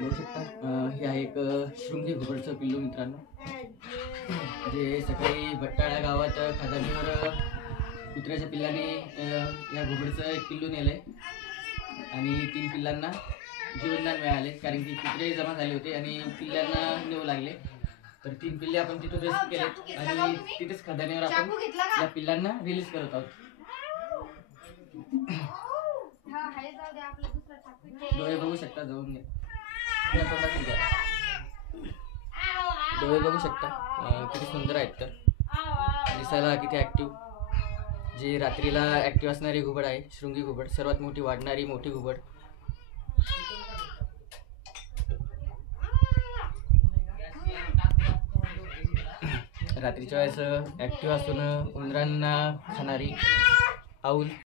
बघू शकता हे आहे एक शृंगी घुबडचं पिल्लू मित्रांनो, जे सकाळी भट्टाळा गावात खदानीवर कुत्र्याच्या पिल्लाने या घुबडचं एक पिल्लू नेलंय आणि 3 पिल्लांना जीवनदान मिळाले, कारण की कुत्रे जमा झाले होते आणि पिल्लांना नेऊ लागले. तर 3 पिल्ले आपण तिथून रेस्क्यू केले आणि तिथेच खदानीवर आपण या पिल्लांना रिलीज करत आहोत. डोळे बघू शकता, जाऊन डोळे बघू शकता किती सुंदर आहेत. तर दिसायला किती ऍक्टिव्ह, जे रात्रीला ऍक्टिव्ह असणारी घुबड आहे शृंगी घुबड, सर्वात मोठी वाढणारी मोठी घुबड. रात्रीच्या वेळेस ऍक्टिव्ह असून उंदरांना खाणारी आऊल.